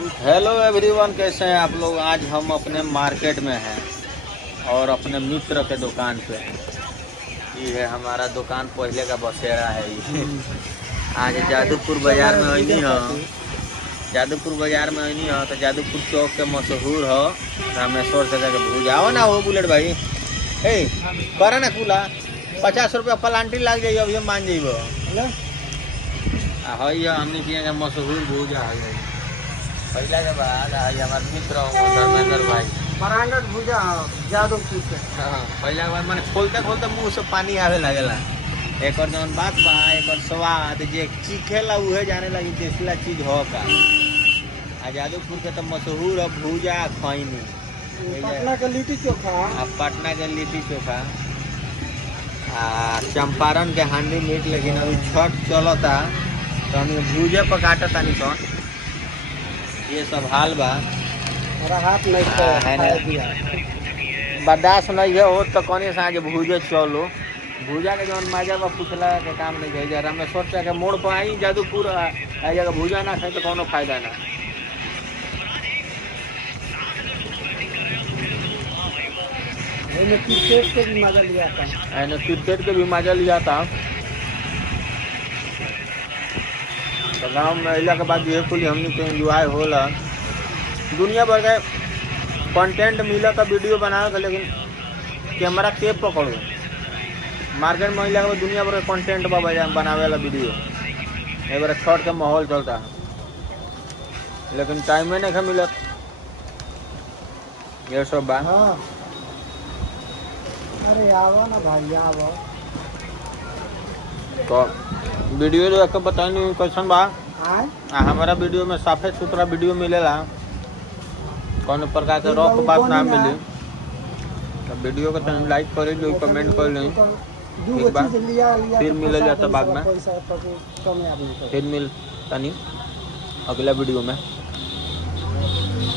Hello everyone, कैसे हैं आप लोग। आज हम अपने मार्केट में हैं और अपने मित्र के दुकान पे हैं। ये है हमारा दुकान, पहले का बसेरा है ये। आज जादूपुर बाजार में आईनी हो, जादूपुर बाजार में आईनी हो तो जादूपुर चौक के मशहूर हो रामेश्वर से जाके भूजा हो ना हो। बुलेट भाई ए करा ना खुला 50 रुपया प्लांटी लग जाइए, अभी हम मान जाइए। हई हमने किया मशहूर भूजा है पहला के बाद हमारे मित्र धर्मेंद्र भाई बरांडर भूजा जादवपुर से। हाँ, पहला के बाद मैंने खोलते खोलते मुंह से पानी आवे लगेला। एक और जौन बात बा, एक और स्वाद जे चीखेला उहे जाने लगी देसीला चीज हो का। आ जादवपुर के तो मशहूर है भूजा खैनी, पटना के लिट्टी चोखा, पटना के लिट्टी चोखा, चंपारण के हांडी मीट। लेकिन अभी छठ चलता तो हम भूजे पकाटा तानी तो ये सब हाल बा। मेरा हाथ नहीं बर्दाश्त नहीं है हो तो कौन से आज भूजे चलो। भूजा के जौन माजा बा पूछला के काम नहीं है। जरा मैं सोचा के मोड़ पर आई जादूपुर आ जगह भूजा ना खाए तो कोनो फायदा ना। क्रिकेट के भी मजा लिया था, क्रिकेट के भी मजा लिया था। तो गाँव में अला के बाद ये कुल हमने तो एंजॉय होला। दुनिया भर के कंटेंट मिला का वीडियो बनावे का, लेकिन कैमरा के पकड़ो। मार्केट में अला के बाद दुनिया भर के कंटेंट बनावे वाला वीडियो। एक बार छठ का माहौल चलता है लेकिन टाइम में नहीं मिला। ये सब बात। हाँ। अरे आवो ना भाई आवो। तो वीडियो जो आपको बतानी क्वेश्चन बा, हमारा वीडियो में साफे सुथरा वीडियो मिलेला, कौन प्रकार के रॉक बात ना मिली। तो वीडियो को तनी लाइक कर लो, कमेंट कर लो। फिर मिल जाता बाद में, फिर मिल तनी अगला वीडियो में।